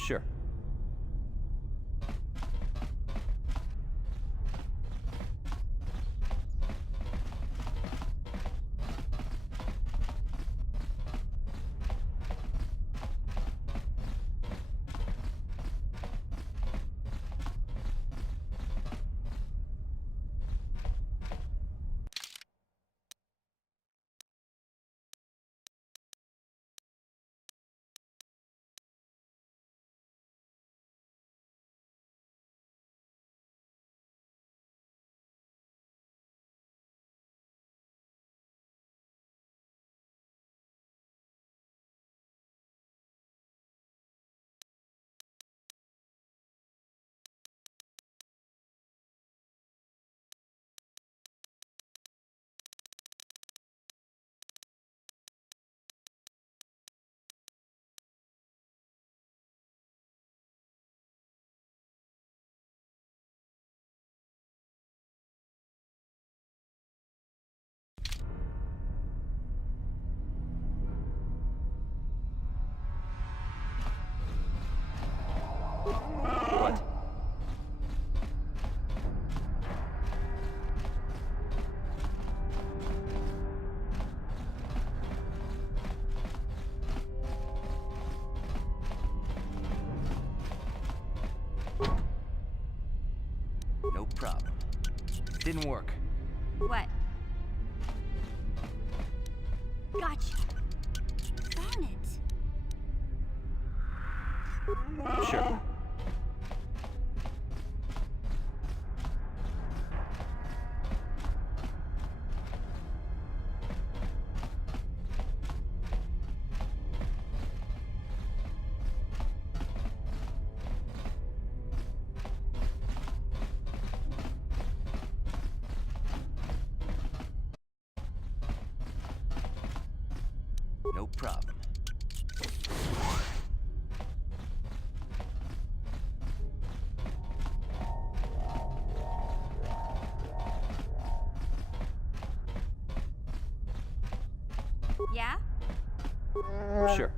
Sure. What? No problem. Didn't work. What? Gotcha. Darn it. Sure. No problem. Yeah? Sure.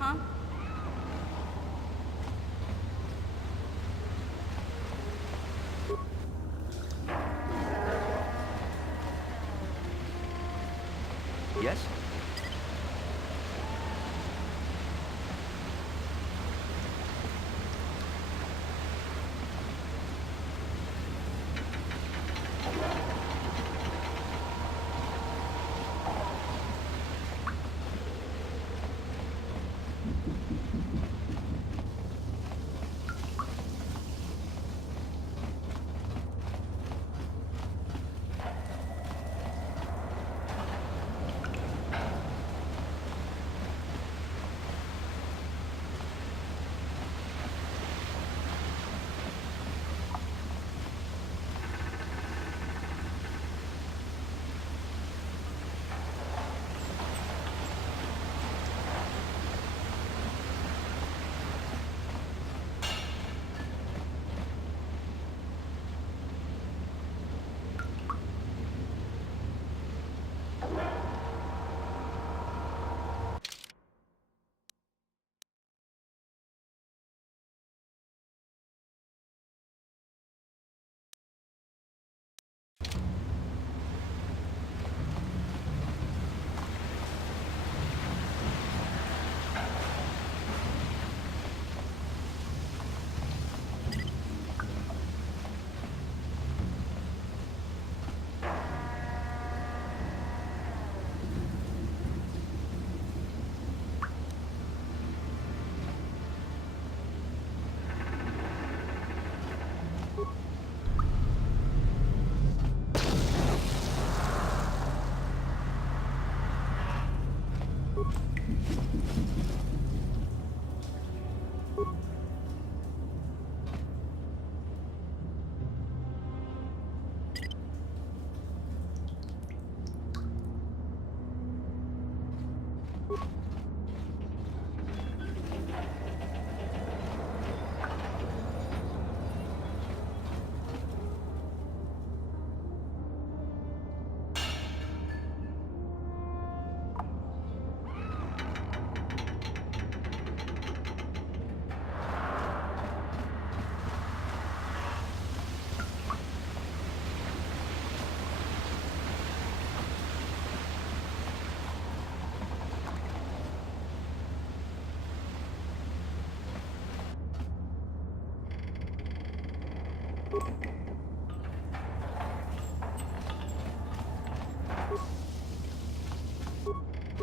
Huh? Yes?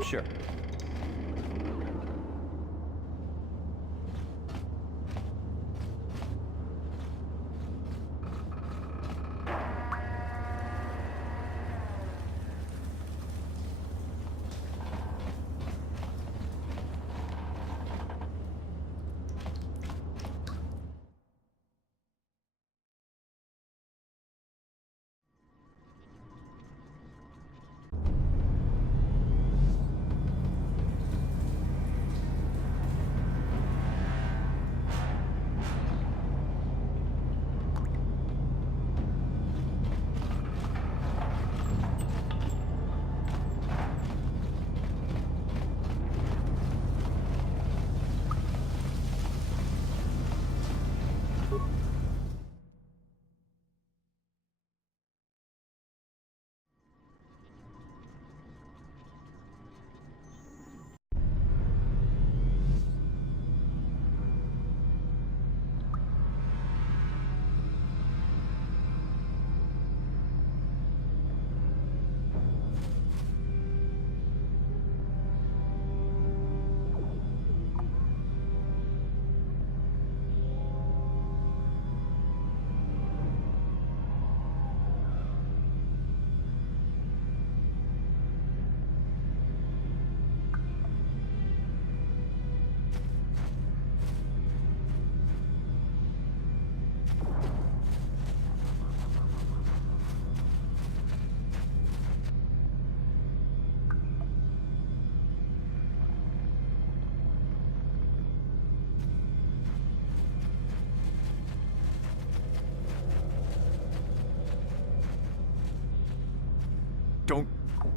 Sure.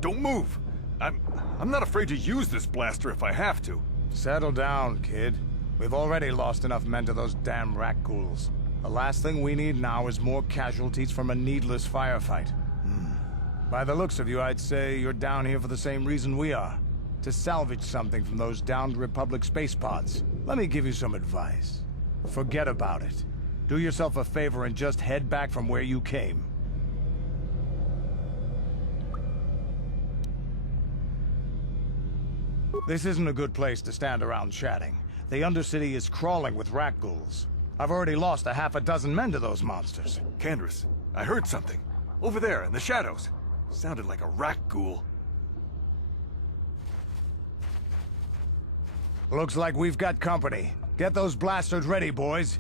Don't move. I'm not afraid to use this blaster if I have to. Settle down, kid. We've already lost enough men to those damn rat ghouls. The last thing we need now is more casualties from a needless firefight. By the looks of you, I'd say you're down here for the same reason we are. To salvage something from those downed Republic space pods. Let me give you some advice. Forget about it. Do yourself a favor and just head back from where you came. This isn't a good place to stand around chatting. The Undercity is crawling with rat ghouls. I've already lost a half a dozen men to those monsters. Candace, I heard something. Over there, in the shadows. Sounded like a rat ghoul. Looks like we've got company. Get those blasters ready, boys.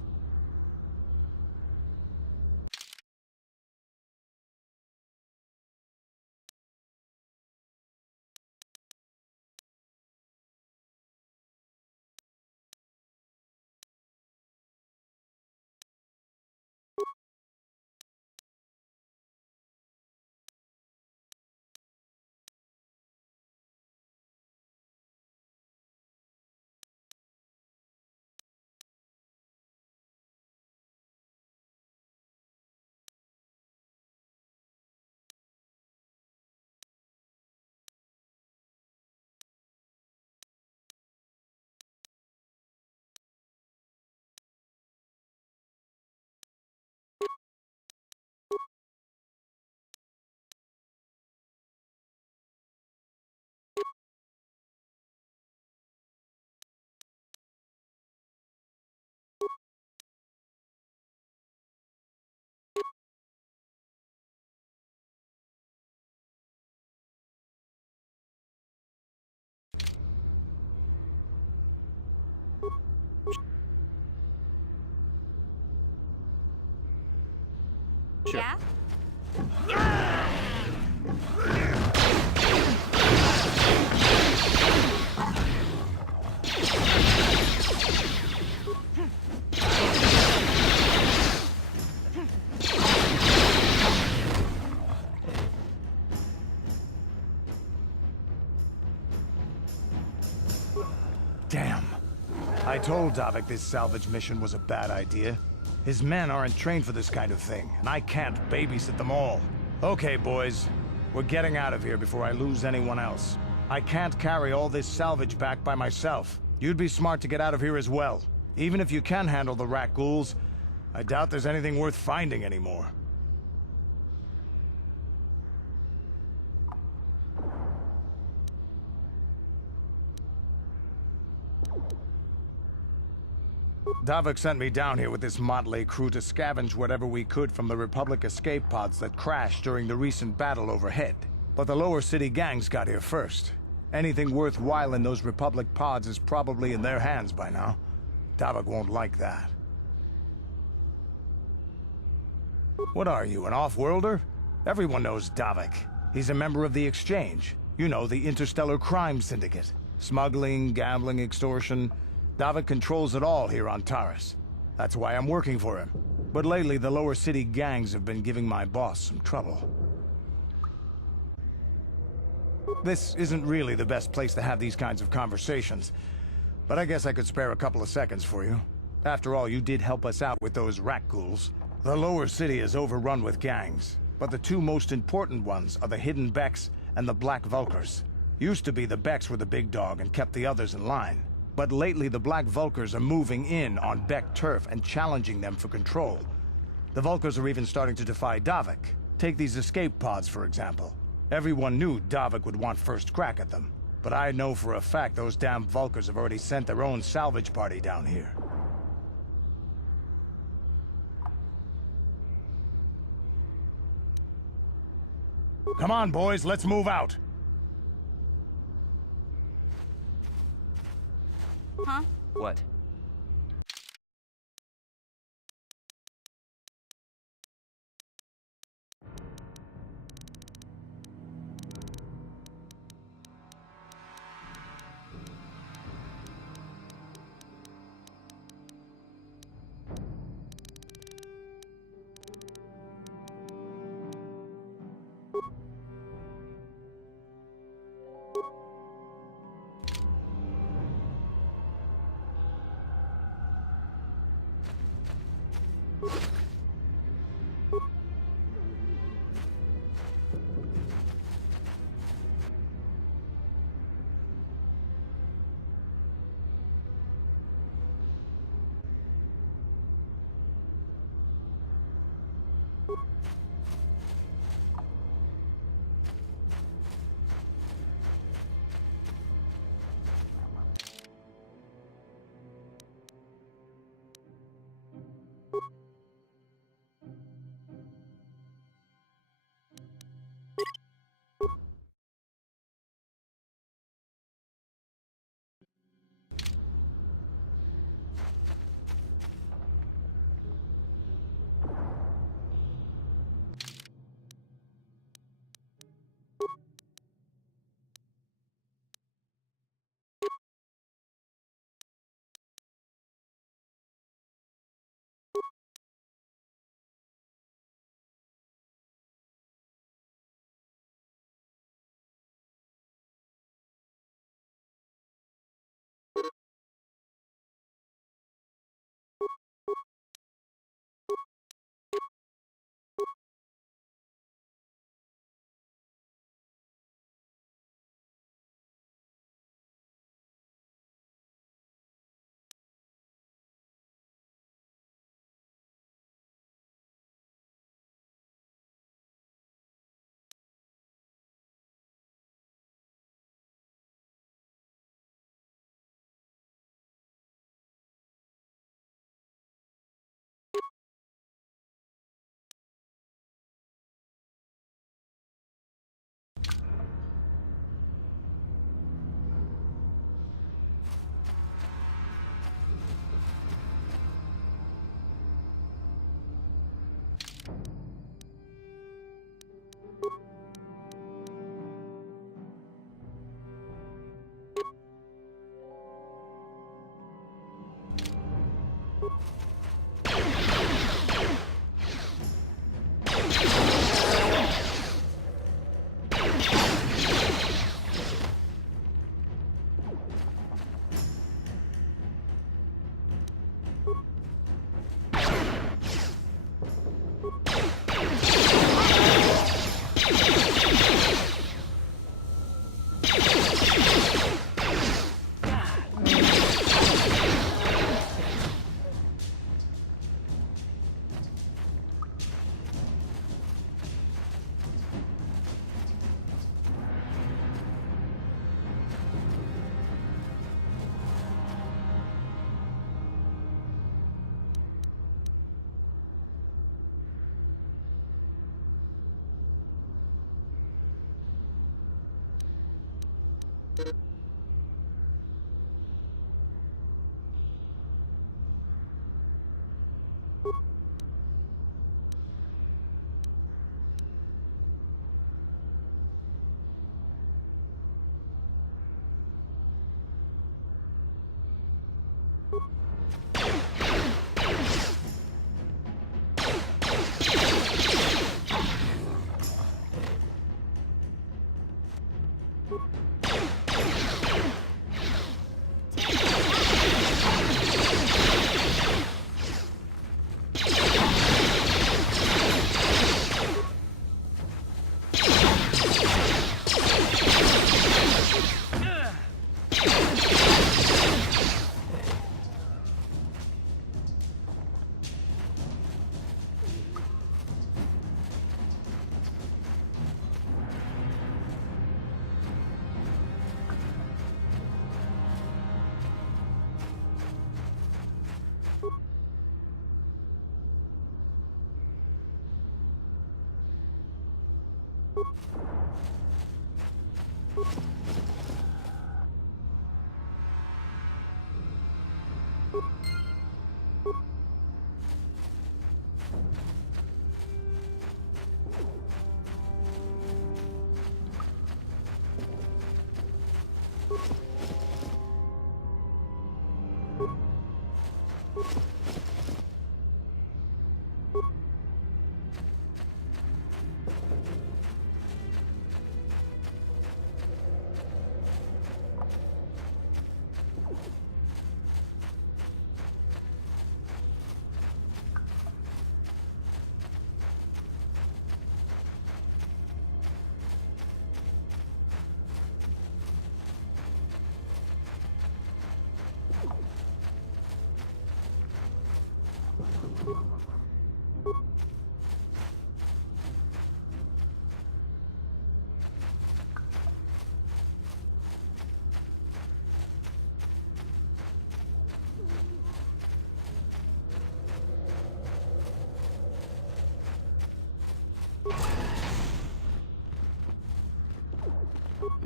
Sure. Yeah? Damn. I told Davik this salvage mission was a bad idea. His men aren't trained for this kind of thing, and I can't babysit them all. Okay, boys. We're getting out of here before I lose anyone else. I can't carry all this salvage back by myself. You'd be smart to get out of here as well. Even if you can handle the rat ghouls, I doubt there's anything worth finding anymore. Davik sent me down here with this motley crew to scavenge whatever we could from the Republic escape pods that crashed during the recent battle overhead. But the lower city gangs got here first. Anything worthwhile in those Republic pods is probably in their hands by now. Davik won't like that. What are you, an off-worlder? Everyone knows Davik. He's a member of the Exchange. You know, the Interstellar Crime Syndicate. Smuggling, gambling, extortion. Davik controls it all here on Taris. That's why I'm working for him. But lately, the lower city gangs have been giving my boss some trouble. This isn't really the best place to have these kinds of conversations, but I guess I could spare a couple of seconds for you. After all, you did help us out with those rat ghouls. The lower city is overrun with gangs, but the two most important ones are the Hidden Becks and the Black Vulkars. Used to be the Becks were the big dog and kept the others in line. But lately the Black Vulkars are moving in on Beck turf and challenging them for control. The Vulkars are even starting to defy Davik. Take these escape pods, for example. Everyone knew Davik would want first crack at them. But I know for a fact those damn Vulkars have already sent their own salvage party down here. Come on, boys, let's move out. Huh? What?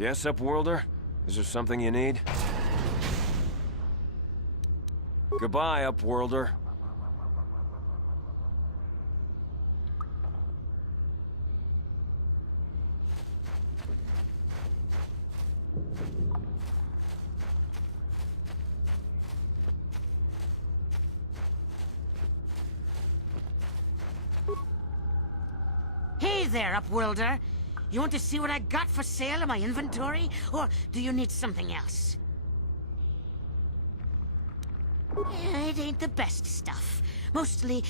Yes, Upworlder? Is there something you need? Goodbye, Upworlder. Hey there, Upworlder. You want to see what I got for sale in my inventory? Or do you need something else? It ain't the best stuff. Mostly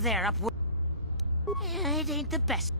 there, Upworld. It ain't the best.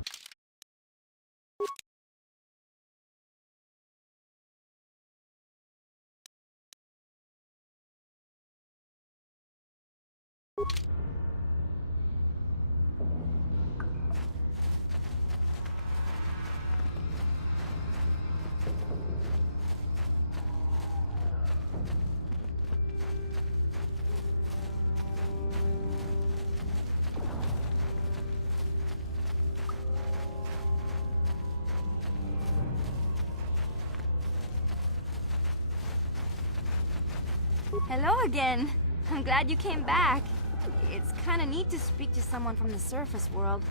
Hello again. I'm glad you came back. It's kinda neat to speak to someone from the surface world.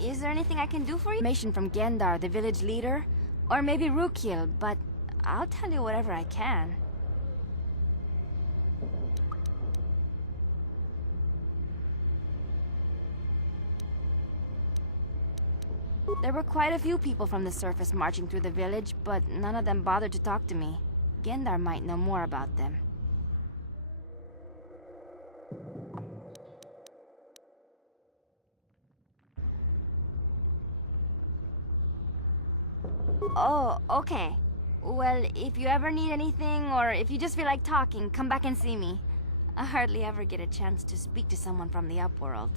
Is there anything I can do for you? Information from Gendar, the village leader? Or maybe Rukil, but I'll tell you whatever I can. There were quite a few people from the surface marching through the village, but none of them bothered to talk to me. Gendar might know more about them. Oh, okay. Well, if you ever need anything, or if you just feel like talking, come back and see me. I hardly ever get a chance to speak to someone from the Upworld.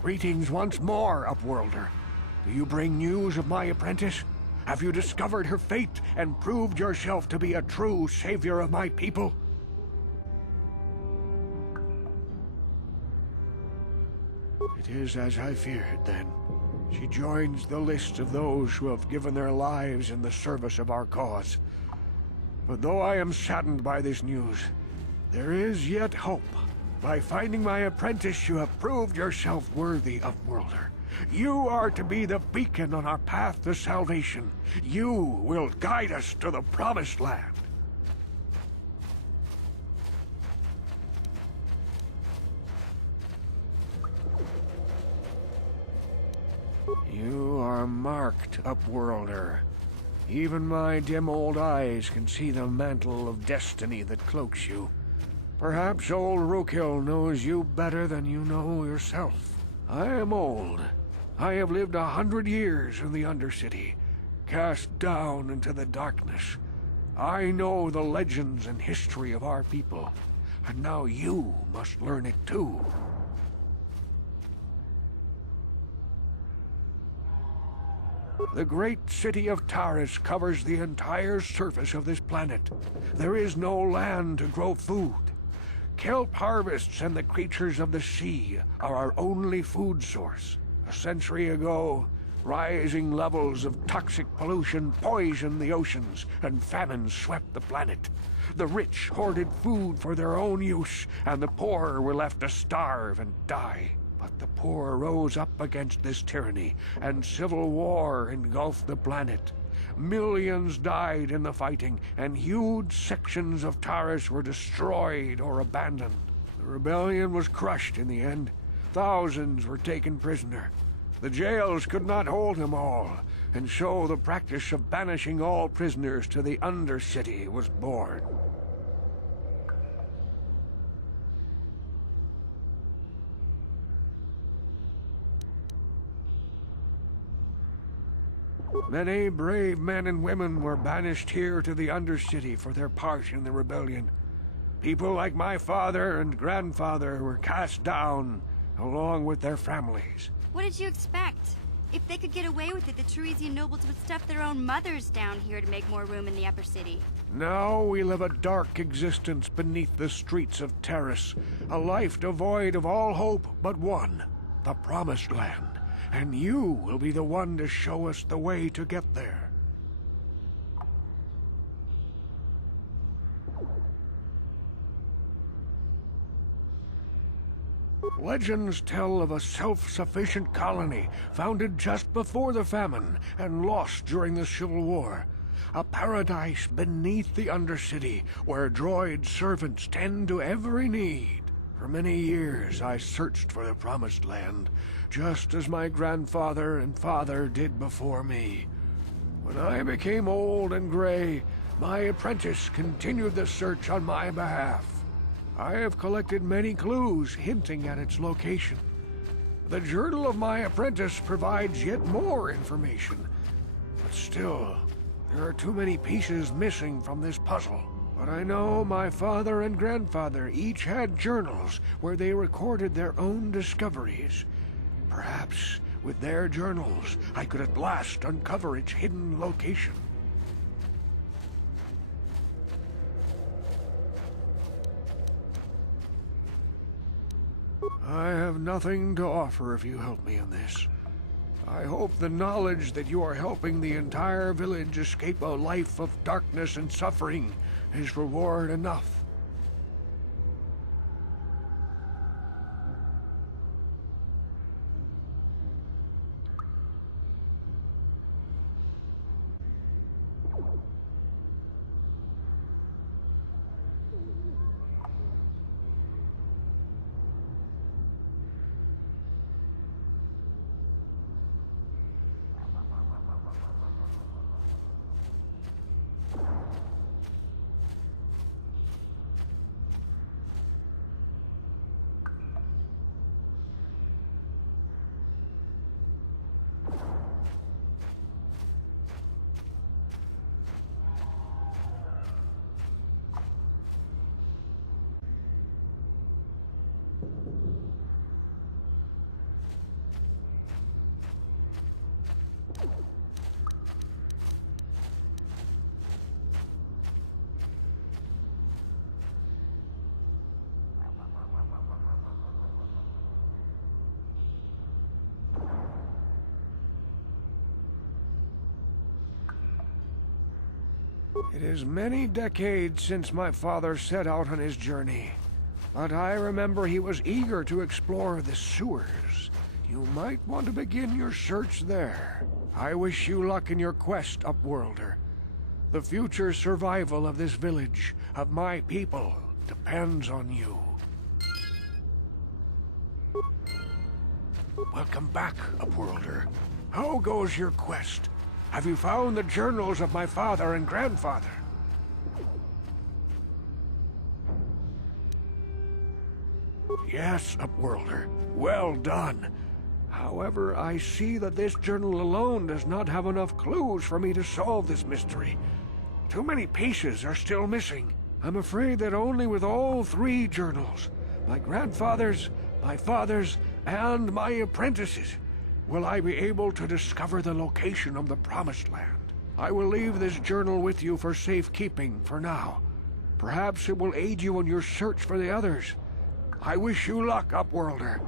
Greetings once more, Upworlder. Do you bring news of my apprentice? Have you discovered her fate and proved yourself to be a true savior of my people? It is as I feared, then. She joins the list of those who have given their lives in the service of our cause. But though I am saddened by this news, there is yet hope. By finding my apprentice, you have proved yourself worthy, Upworlder. You are to be the beacon on our path to salvation. You will guide us to the Promised Land. You are marked, Upworlder. Even my dim old eyes can see the mantle of destiny that cloaks you. Perhaps old Rukil knows you better than you know yourself. I am old. I have lived 100 years in the Undercity, cast down into the darkness. I know the legends and history of our people, and now you must learn it too. The great city of Taris covers the entire surface of this planet. There is no land to grow food. Kelp harvests and the creatures of the sea are our only food source. A century ago, rising levels of toxic pollution poisoned the oceans, and famine swept the planet. The rich hoarded food for their own use, and the poor were left to starve and die. But the poor rose up against this tyranny, and civil war engulfed the planet. Millions died in the fighting, and huge sections of Taris were destroyed or abandoned. The rebellion was crushed in the end. Thousands were taken prisoner. The jails could not hold them all, and so the practice of banishing all prisoners to the Undercity was born. Many brave men and women were banished here to the Undercity for their part in the rebellion. People like my father and grandfather were cast down, along with their families. What did you expect? If they could get away with it, the Teresian nobles would stuff their own mothers down here to make more room in the upper city. Now we live a dark existence beneath the streets of Taris, a life devoid of all hope but one, the Promised Land. And you will be the one to show us the way to get there. Legends tell of a self-sufficient colony founded just before the famine and lost during the Civil War. A paradise beneath the Undercity, where droid servants tend to every need. For many years I searched for the Promised Land, just as my grandfather and father did before me. When I became old and gray, my apprentice continued the search on my behalf. I have collected many clues hinting at its location. The journal of my apprentice provides yet more information. But still, there are too many pieces missing from this puzzle. But I know my father and grandfather each had journals where they recorded their own discoveries. Perhaps with their journals, I could at last uncover its hidden location. I have nothing to offer if you help me in this. I hope the knowledge that you are helping the entire village escape a life of darkness and suffering is reward enough. It is many decades since my father set out on his journey, but I remember he was eager to explore the sewers. You might want to begin your search there. I wish you luck in your quest, Upworlder. The future survival of this village, of my people, depends on you. Welcome back, Upworlder. How goes your quest? Have you found the journals of my father and grandfather? Yes, Upworlder. Well done. However, I see that this journal alone does not have enough clues for me to solve this mystery. Too many pieces are still missing. I'm afraid that only with all three journals, my grandfather's, my father's, and my apprentice's, will I be able to discover the location of the Promised Land. I will leave this journal with you for safekeeping for now. Perhaps it will aid you in your search for the others. I wish you luck, Upworlder,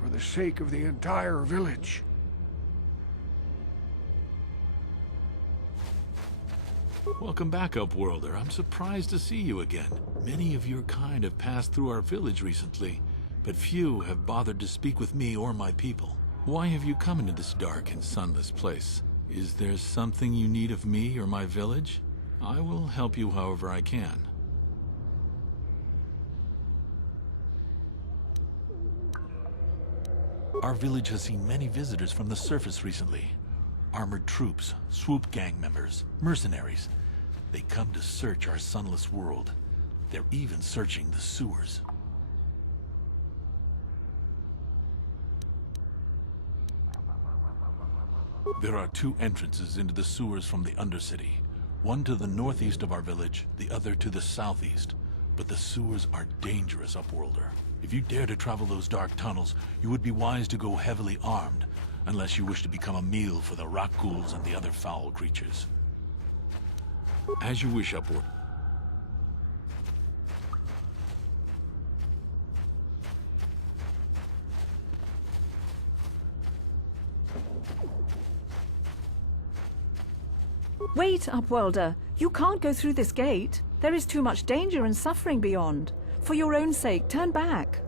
for the sake of the entire village. Welcome back, Upworlder. I'm surprised to see you again. Many of your kind have passed through our village recently, but few have bothered to speak with me or my people. Why have you come into this dark and sunless place? Is there something you need of me or my village? I will help you however I can. Our village has seen many visitors from the surface recently. Armored troops, swoop gang members, mercenaries. They come to search our sunless world. They're even searching the sewers. There are two entrances into the sewers from the Undercity. One to the northeast of our village, the other to the southeast. But the sewers are dangerous, Upworlder. If you dare to travel those dark tunnels, you would be wise to go heavily armed, unless you wish to become a meal for the rock ghouls and the other foul creatures. As you wish, Upward. Wait, Upworlder. You can't go through this gate. There is too much danger and suffering beyond. For your own sake, turn back.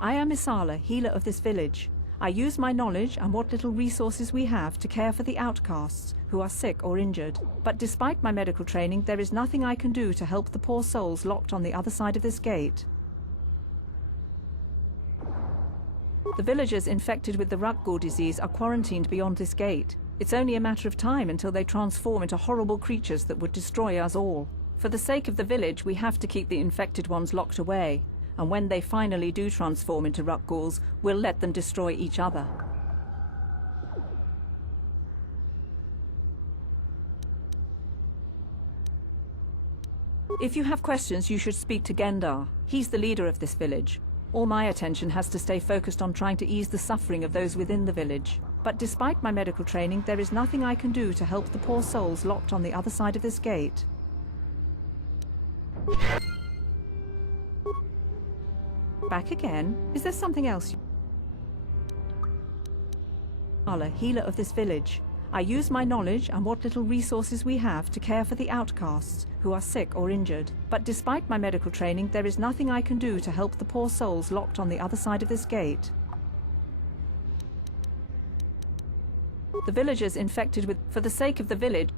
I am Isala, healer of this village. I use my knowledge and what little resources we have to care for the outcasts who are sick or injured. But despite my medical training, there is nothing I can do to help the poor souls locked on the other side of this gate. The villagers infected with the Rakghoul disease are quarantined beyond this gate. It's only a matter of time until they transform into horrible creatures that would destroy us all. For the sake of the village, we have to keep the infected ones locked away. And when they finally do transform into Rakghouls, we'll let them destroy each other. If you have questions, you should speak to Gendar. He's the leader of this village. All my attention has to stay focused on trying to ease the suffering of those within the village. But despite my medical training, there is nothing I can do to help the poor souls locked on the other side of this gate. Back again? Is there something else? Allah, healer of this village. I use my knowledge and what little resources we have to care for the outcasts who are sick or injured. But despite my medical training, there is nothing I can do to help the poor souls locked on the other side of this gate. The villagers infected with... For the sake of the village...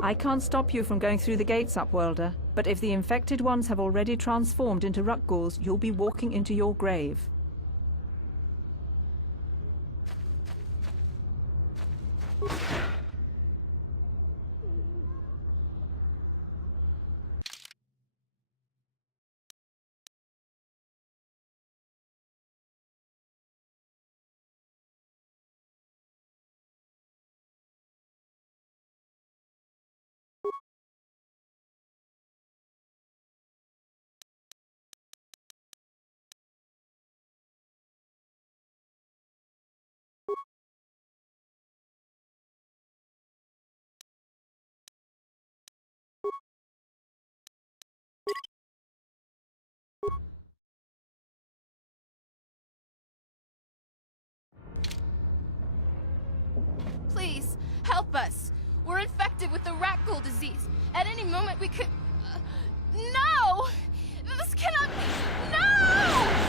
I can't stop you from going through the gates, Upworlder, but if the infected ones have already transformed into Rakghouls, you'll be walking into your grave. Please, help us. We're infected with the Rakghoul disease. At any moment we could... No! This cannot be... No!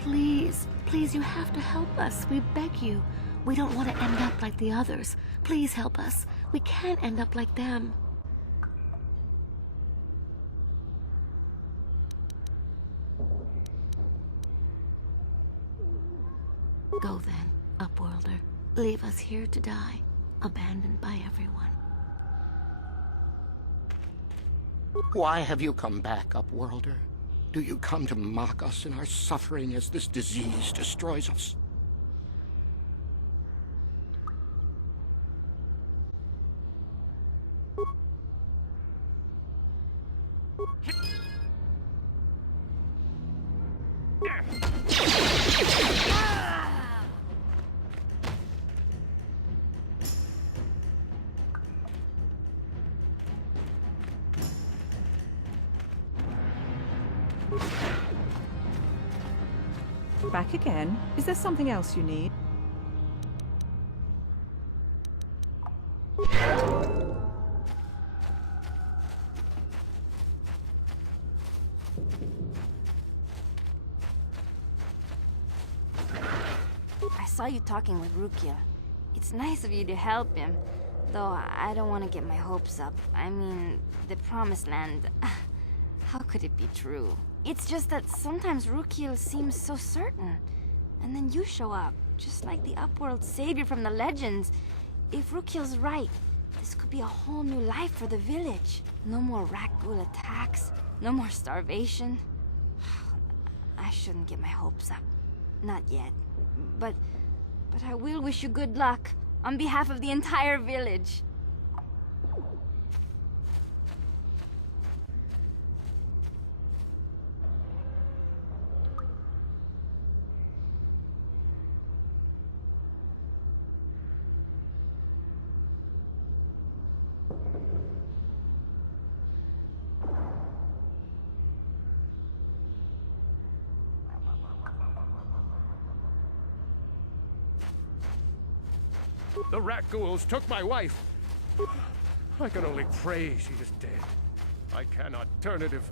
Please, please, you have to help us. We beg you. We don't want to end up like the others. Please help us. We can't end up like them. Go then, Upworlder. Leave us here to die, abandoned by everyone. Why have you come back, Upworlder? Do you come to mock us in our suffering as this disease destroys us? Back again? Is there something else you need? I saw you talking with Rukia. It's nice of you to help him, though I don't want to get my hopes up. I mean, the Promised Land... How could it be true? It's just that sometimes Rukia seems so certain. And then you show up, just like the Upworld savior from the legends. If Rukiel's right, this could be a whole new life for the village. No more Rakghoul attacks, no more starvation. I shouldn't get my hopes up. Not yet. But I will wish you good luck, on behalf of the entire village. The Rakghouls took my wife. I can only pray she is dead. I cannot turn it if...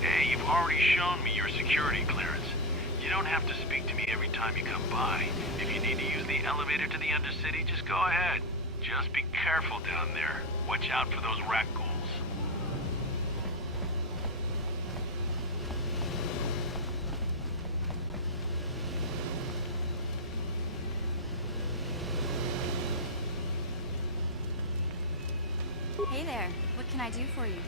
Hey, you've already shown me your security clearance. You don't have to speak to me every time you come by. If you need to use the elevator to the Undercity, just go ahead. Just be careful down there. Watch out for those Rakghouls. Hey there, what can I do for you?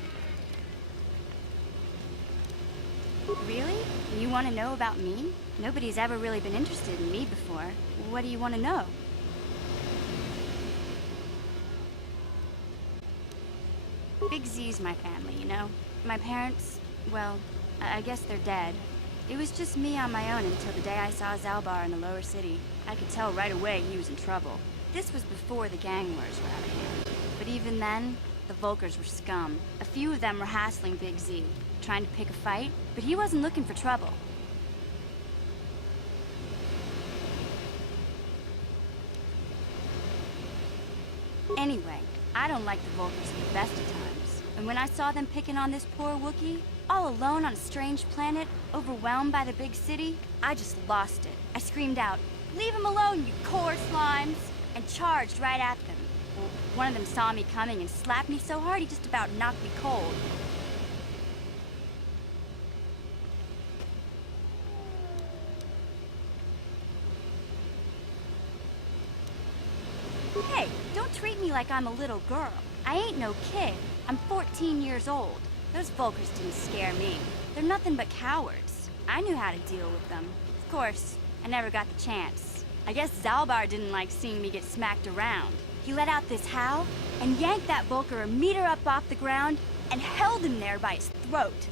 Really? You want to know about me? Nobody's ever really been interested in me before. What do you want to know? Big Z's my family, you know? My parents, well, I guess they're dead. It was just me on my own until the day I saw Zalbar in the lower city. I could tell right away he was in trouble. This was before the gang wars were out of hand. But even then, the Volkers were scum. A few of them were hassling Big Z, trying to pick a fight, but he wasn't looking for trouble. Anyway, I don't like the Volkers at the best of times. And when I saw them picking on this poor Wookiee, all alone on a strange planet, overwhelmed by the big city, I just lost it. I screamed out, "Leave him alone, you core slimes!" and charged right at them. One of them saw me coming and slapped me so hard he just about knocked me cold. Hey, don't treat me like I'm a little girl. I ain't no kid. I'm 14 years old. Those Volkers didn't scare me. They're nothing but cowards. I knew how to deal with them. Of course, I never got the chance. I guess Zalbar didn't like seeing me get smacked around. He let out this howl and yanked that Volker a meter up off the ground and held him there by his throat.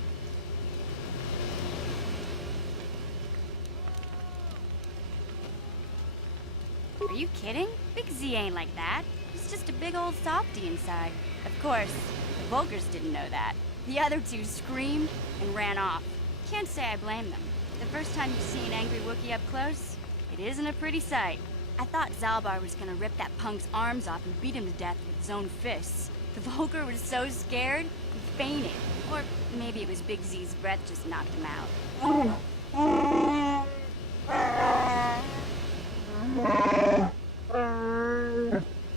Are you kidding? Big Z ain't like that. He's just a big old softy inside. Of course, the Volkers didn't know that. The other two screamed and ran off. Can't say I blame them. The first time you see an angry Wookiee up close, it isn't a pretty sight. I thought Zalbar was gonna rip that punk's arms off and beat him to death with his own fists. The Volker was so scared, he fainted. Or maybe it was Big Z's breath just knocked him out.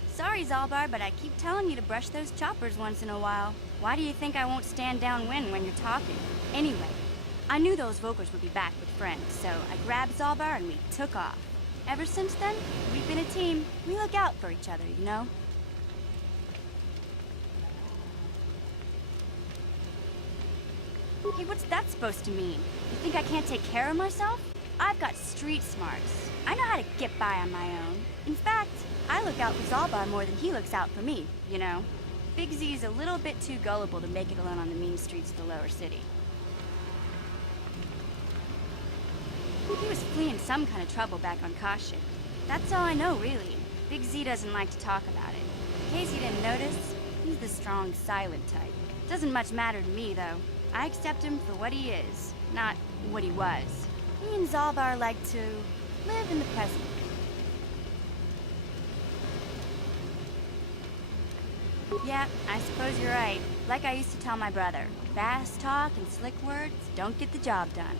Sorry, Zalbar, but I keep telling you to brush those choppers once in a while. Why do you think I won't stand downwind when you're talking? Anyway, I knew those Volkers would be back with friends, so I grabbed Zalbar and we took off. Ever since then, we've been a team. We look out for each other, you know? Hey, what's that supposed to mean? You think I can't take care of myself? I've got street smarts. I know how to get by on my own. In fact, I look out for Zalbar more than he looks out for me, you know. Big Z's a little bit too gullible to make it alone on the mean streets of the lower city. He was fleeing some kind of trouble back on Kashyyyk. That's all I know, really. Big Z doesn't like to talk about it. In case you didn't notice, he's the strong, silent type. Doesn't much matter to me, though. I accept him for what he is, not what he was. He and Zalbar like to live in the present. Yeah, I suppose you're right. Like I used to tell my brother, fast talk and slick words don't get the job done.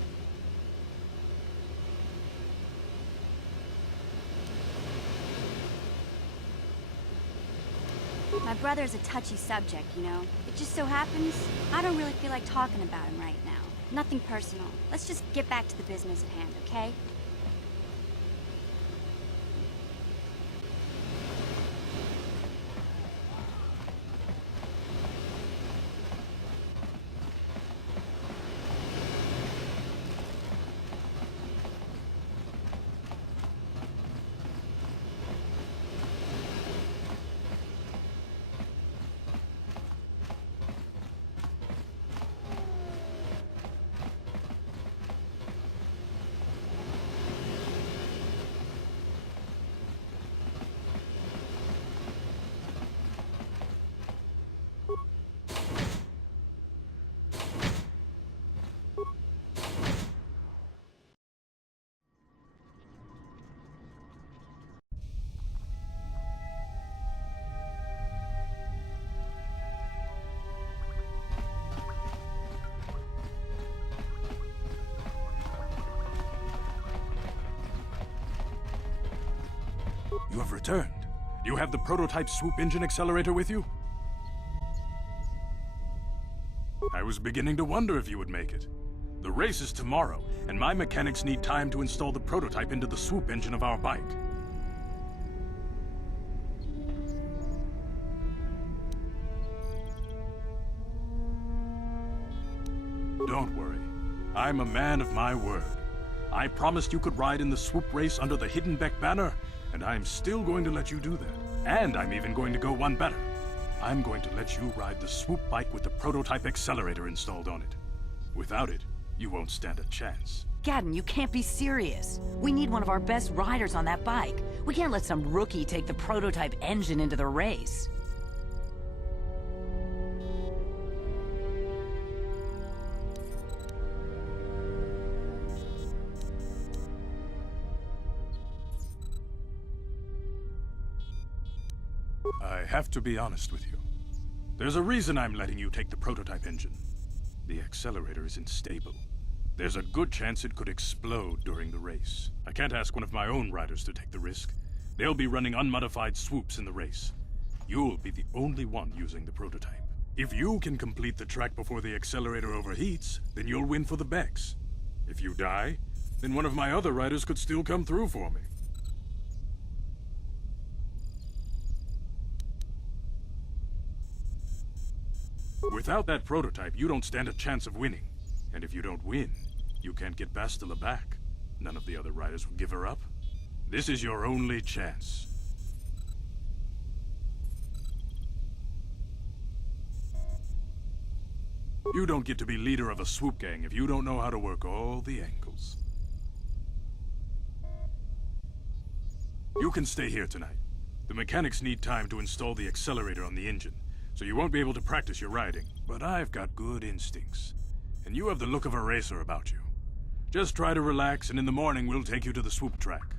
My brother's a touchy subject, you know. It just so happens, I don't really feel like talking about him right now. Nothing personal. Let's just get back to the business at hand, okay? You have returned. You have the prototype swoop engine accelerator with you? I was beginning to wonder if you would make it. The race is tomorrow, and my mechanics need time to install the prototype into the swoop engine of our bike. Don't worry. I'm a man of my word. I promised you could ride in the swoop race under the Hidden Beck banner, and I'm still going to let you do that. And I'm even going to go one better. I'm going to let you ride the swoop bike with the prototype accelerator installed on it. Without it, you won't stand a chance. Gadden, you can't be serious. We need one of our best riders on that bike. We can't let some rookie take the prototype engine into the race. I have to be honest with you. There's a reason I'm letting you take the prototype engine. The accelerator isn't stable. There's a good chance it could explode during the race. I can't ask one of my own riders to take the risk. They'll be running unmodified swoops in the race. You'll be the only one using the prototype. If you can complete the track before the accelerator overheats, then you'll win for the Becks. If you die, then one of my other riders could still come through for me. Without that prototype, you don't stand a chance of winning. And if you don't win, you can't get Bastila back. None of the other riders will give her up. This is your only chance. You don't get to be leader of a swoop gang if you don't know how to work all the angles. You can stay here tonight. The mechanics need time to install the accelerator on the engine, so you won't be able to practice your riding. But I've got good instincts, and you have the look of a racer about you. Just try to relax, and in the morning we'll take you to the swoop track.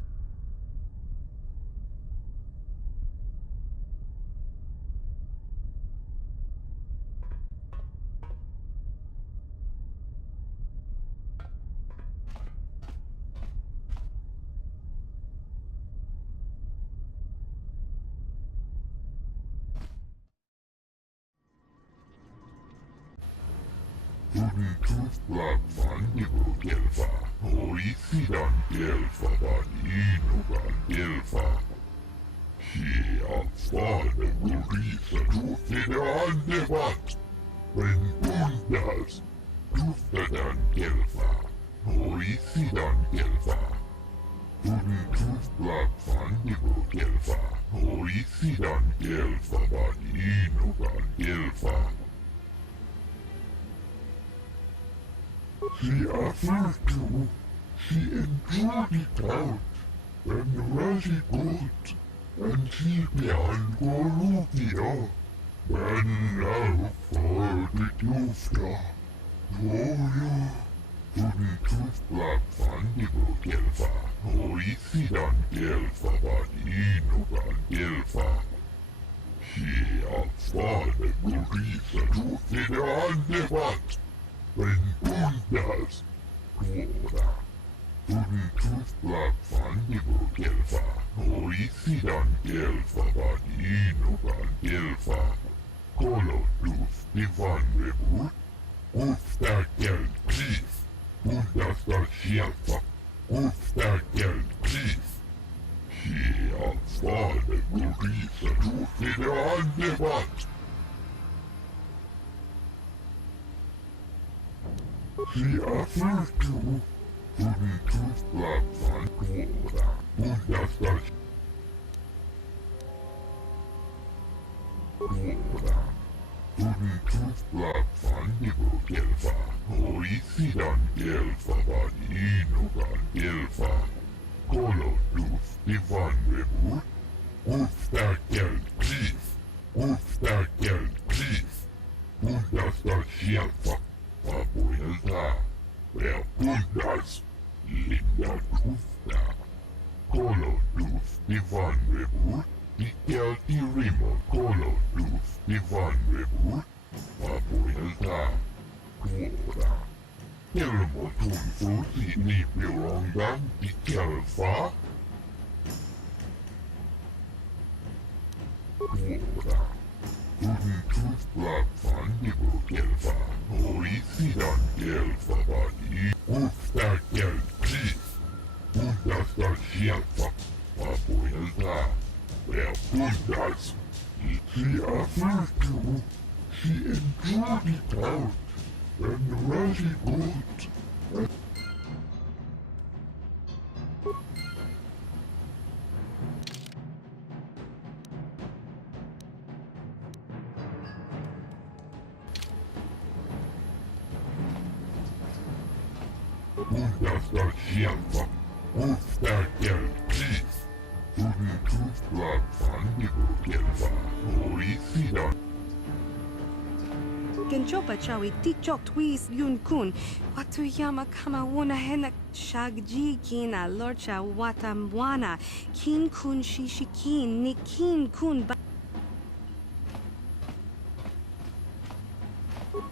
Genchopa chawi tikchok twis yun kun. Watu yama kama wuna hena shagji kina lorcha watamwana. Kin kun shishikin ni kin kun ba.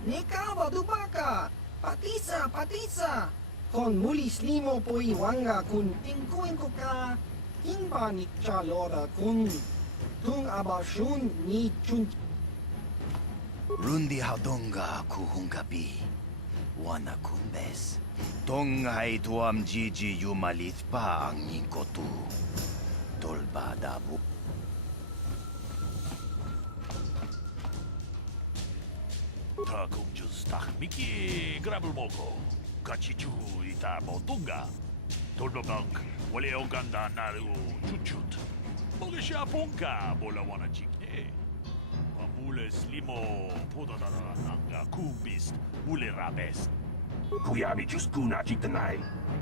Nikawa dubaka! Patisa! Patisa! Kon mulis limo po iwanga kun tingkuin ko ka himba ni chalora kun tung abashun ni chun. Rundi haudonga kuhungabi. Wana kumbes. Tonghai tuam jiji yumalit pa ang inkotu. Tolba dabu. Just Miki grabul moko. Kachichu ita botunga. Tolbabank wale oganda naru chuchut. Bogesha punka bola wana chikne. Pamule slimo podadara nanga kubist ule rabes. Kuyami just kuna chitanai.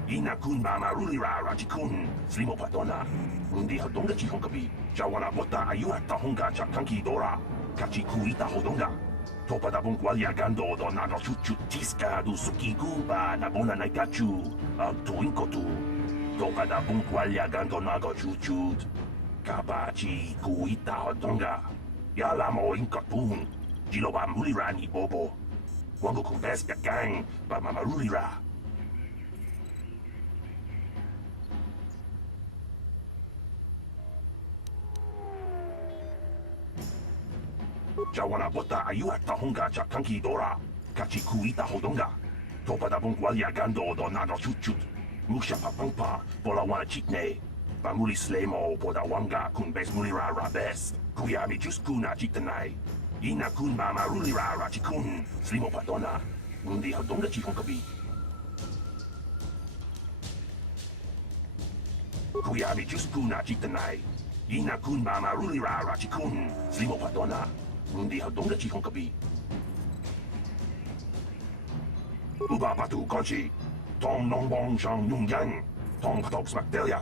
Ina kun mama rulira rachikun slimo patona. Undi hodonga chihonkabi. Jawana bota ayuata honga chakanki dora. Kachiku ita hodonga. Topa da bunqualia gando do naga chuchu tiska du suki kuba na bona na kachu ag tuinkotu. Topa da bunqualia gando naga chuchu kabachi kuita hodonga. Yalamo inkapun. Jiloba mulirani bobo. Wango kumbeska gang ba mama rulira. Jawana bota ayuata honga chakanki dora. Kachi kuita hodonga. Topa da bunqualia gando do naga chuchut. Musha papampa bola wana chikne. Bamuli slemo boda wanga kun bes mulira rabes. Kuyami just kuna chitanai. Ina kun mama rulira rachikun. Slimo patona. Undi hodonga chihonkabi. Kuyabi Juskuna Chitanai. Ina kun mama rulira rachikun. Slimo patona. Undi hadonga chikon kabi. Uba patu konchi. Tong nong bong shang nung yang. Tong patok smakdelia.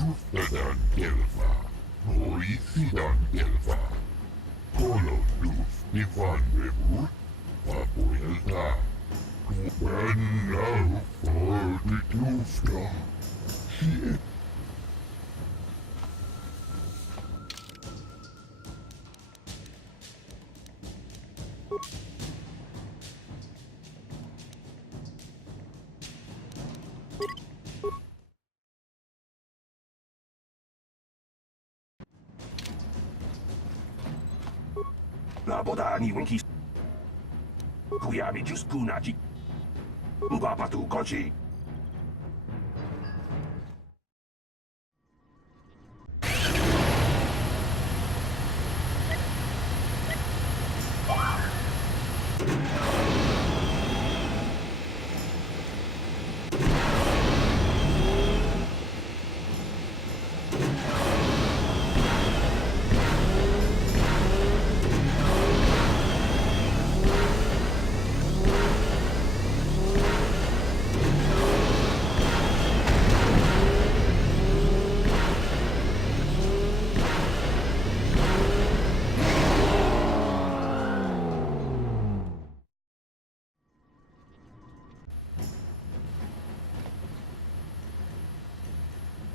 Luftadaan kelvaa, hoisidan kelvaa. Kolonnus Nivan Revut, vapoilta. Tuvenna huffaadit lufta. Shit. Naboda ni winki. Kuyabi Juskuna Chik. Uba patu konchi.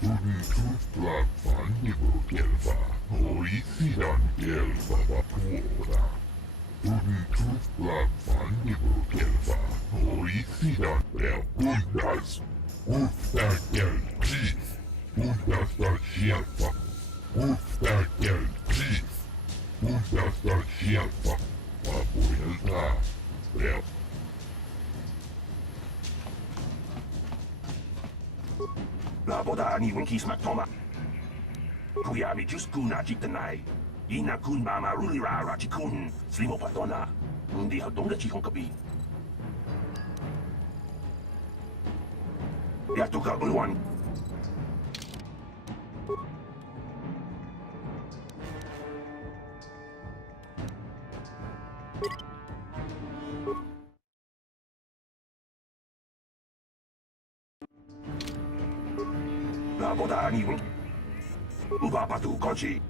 Tuntutlaan fannivu kelvaa, hoisidan kelva vapuoda. Tuntutlaan fannivu kelvaa, hoisidan kundas. Uftäkel kriis, kundasta sieltä. Uftäkel kriis, kundasta sieltä. Vapuilta. Naboda ni winki smaktoma. Kuyabi Juskuna Chitanai. Ina kun mama rulira rachikun. Slimo patona. Undi hadonga chikon kabi. Yatuka Ulwan. Naboda ni winki. Uba patu konchi.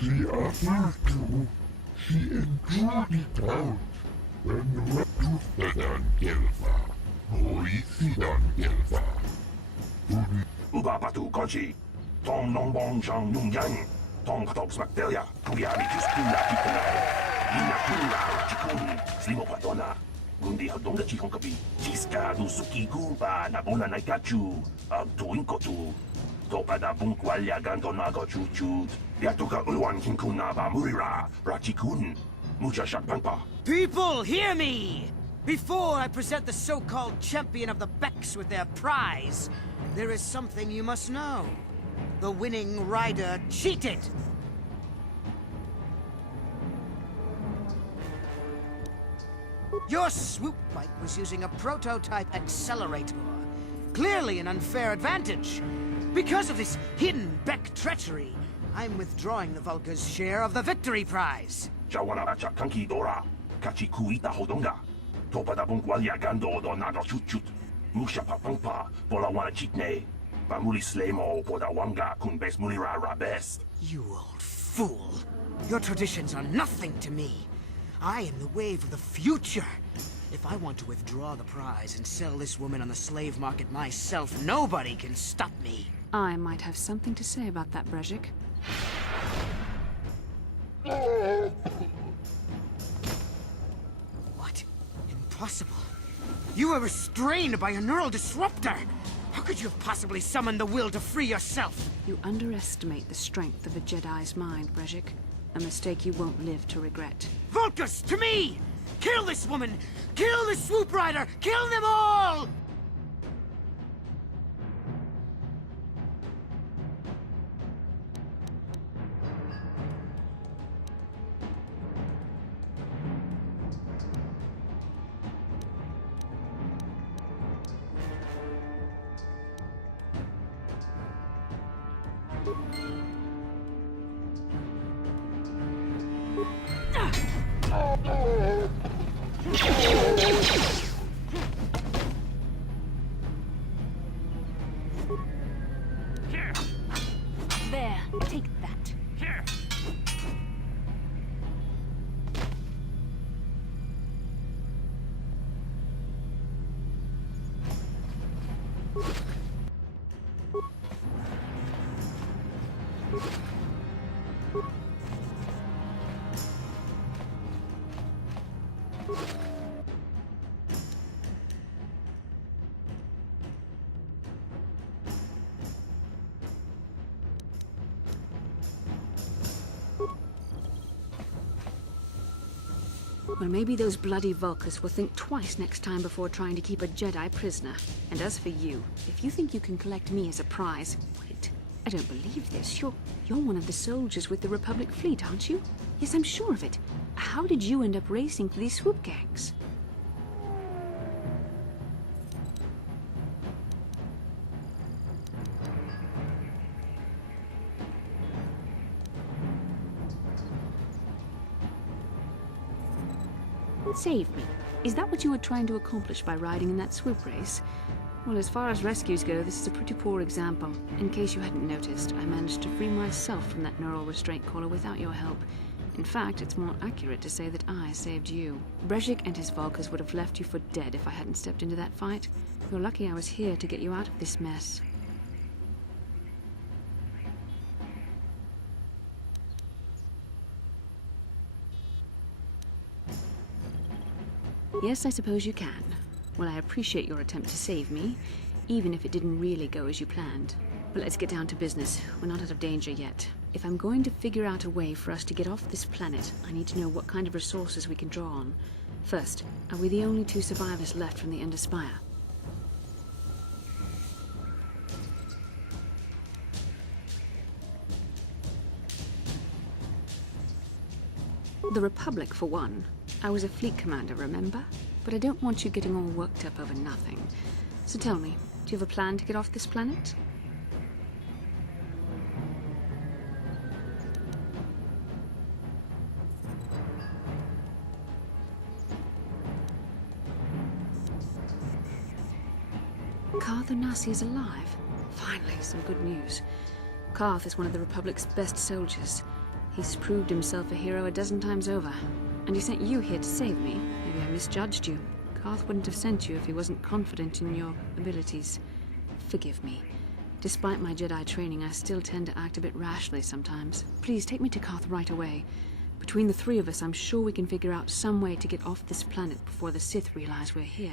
She offered to. She endured it out. And retustadan gelfa. Hoisidan gelfa. Uba patu konchi. Tong nong bong chang nung yang. Tong katok smaktelia. Kuya mitus kula kitanay. Ina kula rachikun. Slimo patona. Gundi hadonga chikong kapi. Chiska du suki guba na bona na kachu. Ag tuin kotu. Topada bunkwalya gandonago chuchut. Yatuka ulwan kinkuna ba murira. Rachikun. Mucha shakpampa. People, hear me! Before I present the so-called champion of the Becks with their prize, there is something you must know. The winning rider cheated! Your swoop bike was using a prototype accelerator. Clearly an unfair advantage. Because of this hidden Beck treachery, I'm withdrawing the Vulca's share of the victory prize. Chawana bacha kanki dora. Kachi kuita hodonga. Topada bunkwalya gando do nago chuchut. Musha papampa. Pola wana chitne. Bamuli slemo poda wanga kun bes mulira rabest. You old fool. Your traditions are nothing to me. I am the wave of the future. If I want to withdraw the prize and sell this woman on the slave market myself, nobody can stop me. I might have something to say about that, Brejik. What? Impossible. You were restrained by a neural disruptor. How could you have possibly summoned the will to free yourself? You underestimate the strength of a Jedi's mind, Brejik. A mistake you won't live to regret. Vulcus, to me! Kill this woman! Kill the swoop rider! Kill them all! There, take that. Here. Well, maybe those bloody Vulcans will think twice next time before trying to keep a Jedi prisoner. And as for you, if you think you can collect me as a prize... Wait, I don't believe this. You're one of the soldiers with the Republic fleet, aren't you? Yes, I'm sure of it. How did you end up racing for these swoop gangs? Save me. Is that what you were trying to accomplish by riding in that swoop race? Well, as far as rescues go, this is a pretty poor example. In case you hadn't noticed, I managed to free myself from that neural restraint collar without your help. In fact, it's more accurate to say that I saved you. Brejik and his Vulcans would have left you for dead if I hadn't stepped into that fight. You're lucky I was here to get you out of this mess. Yes, I suppose you can. Well, I appreciate your attempt to save me, even if it didn't really go as you planned. But let's get down to business. We're not out of danger yet. If I'm going to figure out a way for us to get off this planet, I need to know what kind of resources we can draw on. First, are we the only two survivors left from the Ender Spire? The Republic, for one. I was a fleet commander, remember? But I don't want you getting all worked up over nothing. So tell me, do you have a plan to get off this planet? Karth Onasi is alive. Finally, some good news. Karth is one of the Republic's best soldiers. He's proved himself a hero a dozen times over. And he sent you here to save me. Maybe I misjudged you. Karth wouldn't have sent you if he wasn't confident in your abilities. Forgive me. Despite my Jedi training, I still tend to act a bit rashly sometimes. Please, take me to Karth right away. Between the three of us, I'm sure we can figure out some way to get off this planet before the Sith realize we're here.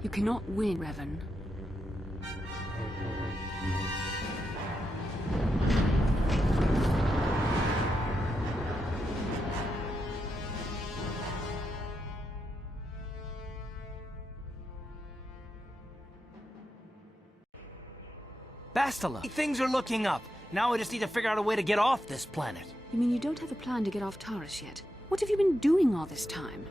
You cannot win, Revan. Bastila, things are looking up. Now we just need to figure out a way to get off this planet. You mean you don't have a plan to get off Taris yet? What have you been doing all this time?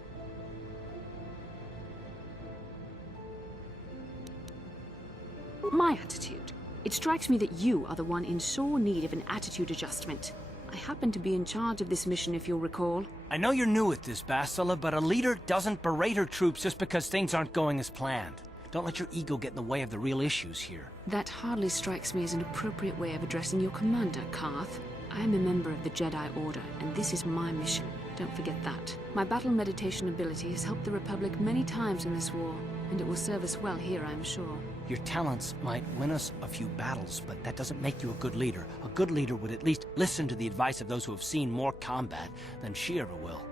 My attitude. It strikes me that you are the one in sore need of an attitude adjustment. I happen to be in charge of this mission, if you'll recall. I know you're new at this, Bastila, but a leader doesn't berate her troops just because things aren't going as planned. Don't let your ego get in the way of the real issues here. That hardly strikes me as an appropriate way of addressing your commander, Karth. I am a member of the Jedi Order, and this is my mission. Don't forget that. My battle meditation ability has helped the Republic many times in this war, and it will serve us well here, I'm sure. Your talents might win us a few battles, but that doesn't make you a good leader. A good leader would at least listen to the advice of those who have seen more combat than she ever will.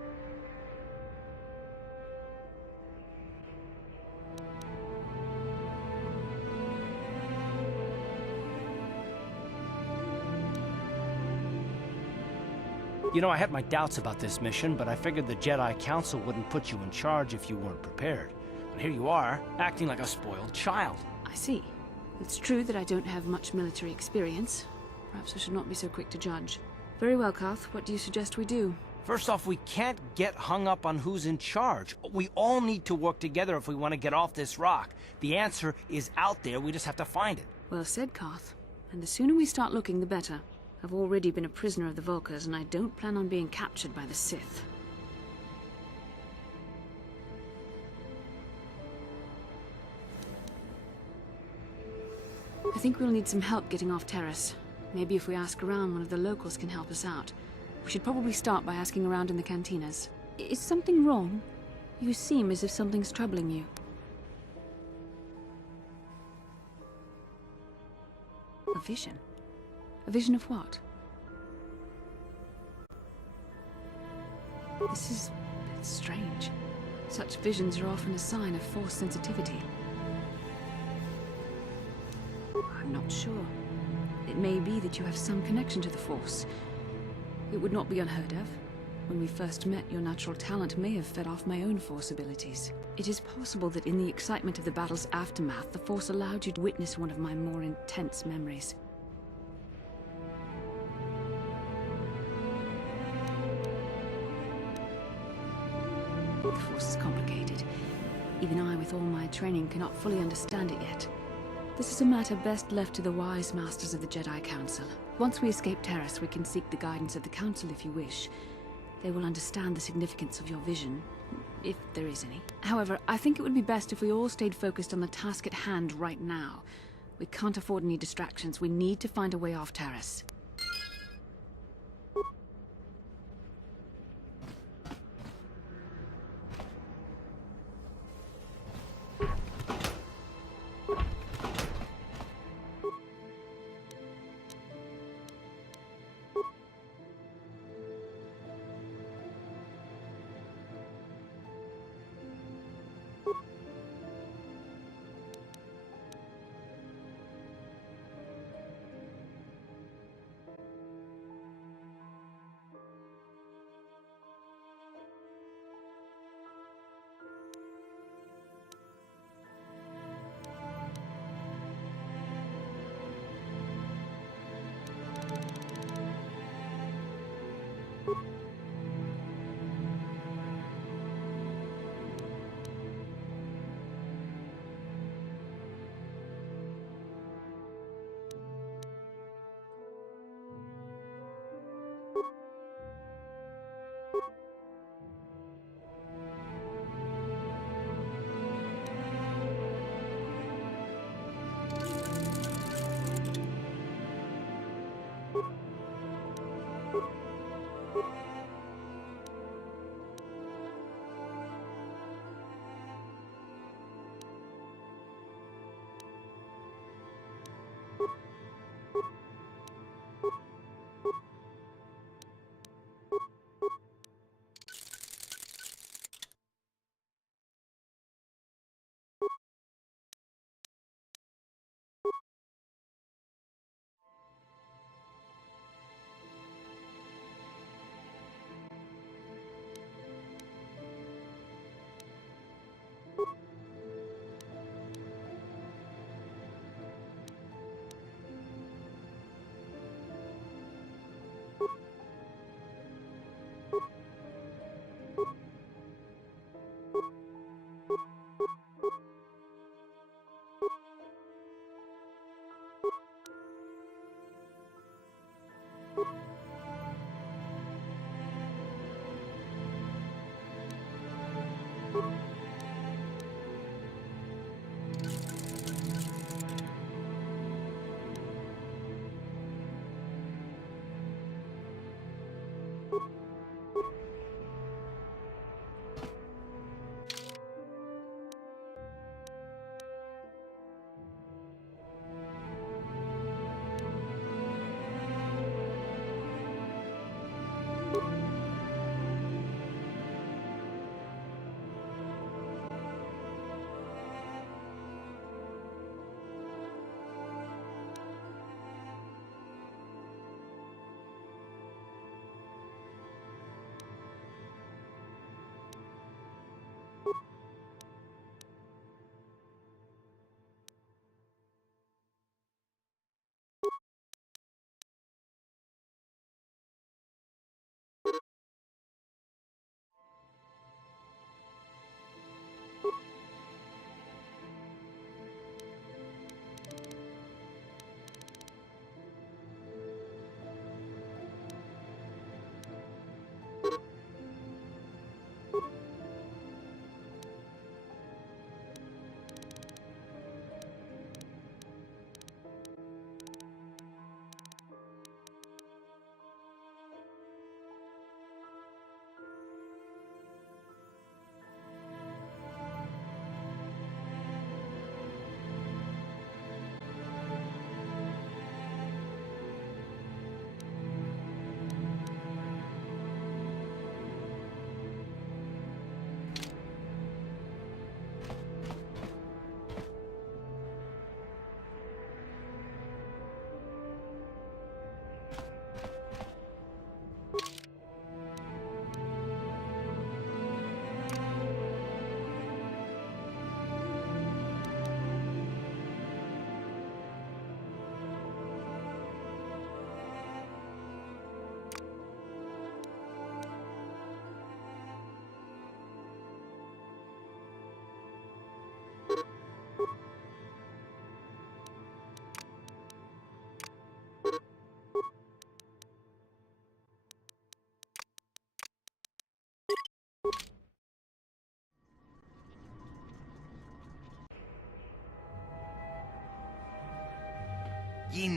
You know, I had my doubts about this mission, but I figured the Jedi Council wouldn't put you in charge if you weren't prepared. But here you are, acting like a spoiled child. I see. It's true that I don't have much military experience. Perhaps I should not be so quick to judge. Very well, Karth. What do you suggest we do? First off, we can't get hung up on who's in charge. We all need to work together if we want to get off this rock. The answer is out there, we just have to find it. Well said, Karth. And the sooner we start looking, the better. I've already been a prisoner of the Vulkars, and I don't plan on being captured by the Sith. I think we'll need some help getting off Terrace. Maybe if we ask around, one of the locals can help us out. We should probably start by asking around in the cantinas. Is something wrong? You seem as if something's troubling you. A vision? A vision of what? This is a bit strange. Such visions are often a sign of Force sensitivity. I'm not sure. It may be that you have some connection to the Force. It would not be unheard of. When we first met, your natural talent may have fed off my own Force abilities. It is possible that in the excitement of the battle's aftermath, the Force allowed you to witness one of my more intense memories. The Force is complicated. Even I, with all my training, cannot fully understand it yet. This is a matter best left to the wise masters of the Jedi Council. Once we escape Terrace, we can seek the guidance of the Council if you wish. They will understand the significance of your vision, if there is any. However, I think it would be best if we all stayed focused on the task at hand right now. We can't afford any distractions. We need to find a way off Terrace.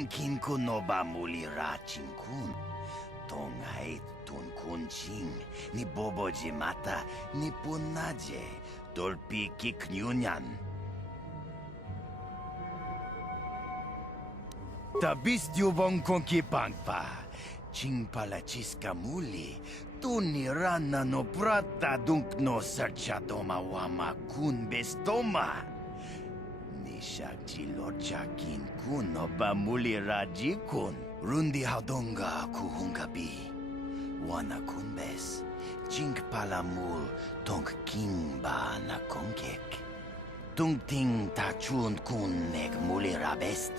Kin kun no ba muli ra chin kun. Tongait tun kun ching. Ni bobo jimata ni punaje. Dolpi kiknyunyan. Tabis diubong konki pangpa. Ching pala chiska muli. Tuni rana no prata dunk no serchadoma wama kun bestoma. Shakti locha kin kun no ba muli raji kun. Rundi hadonga kuhungabi. Wana kun bes. Chink palamul tong king ba na konkek. Tung ting tachun kun nek muli rabest.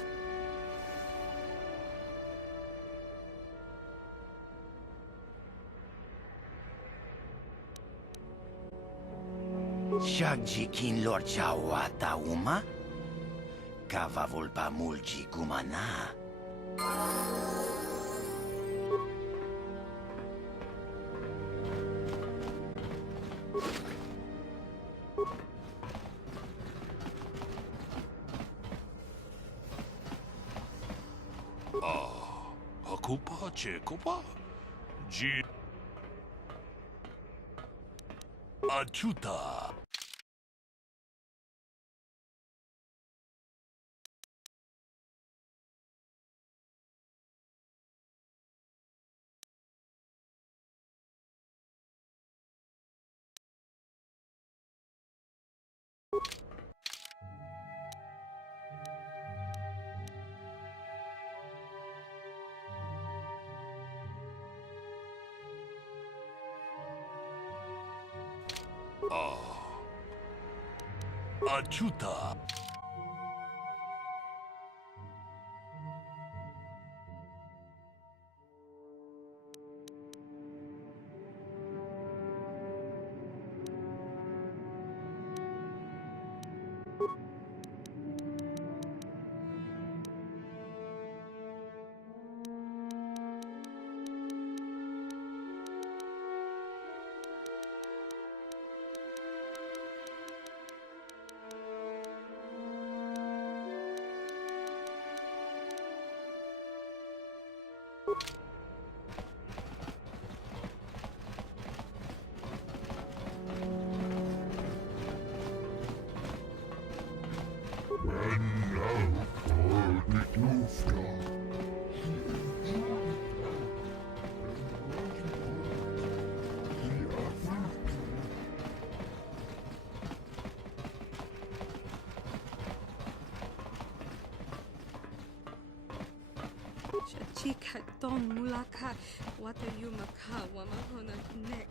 Shagji kin lorcha wata uma? Kava volpa mulci kumana. Akupa Chekopa? Ji... Achuta. Achuta. chika don mulaka wata yumaka wamahona nek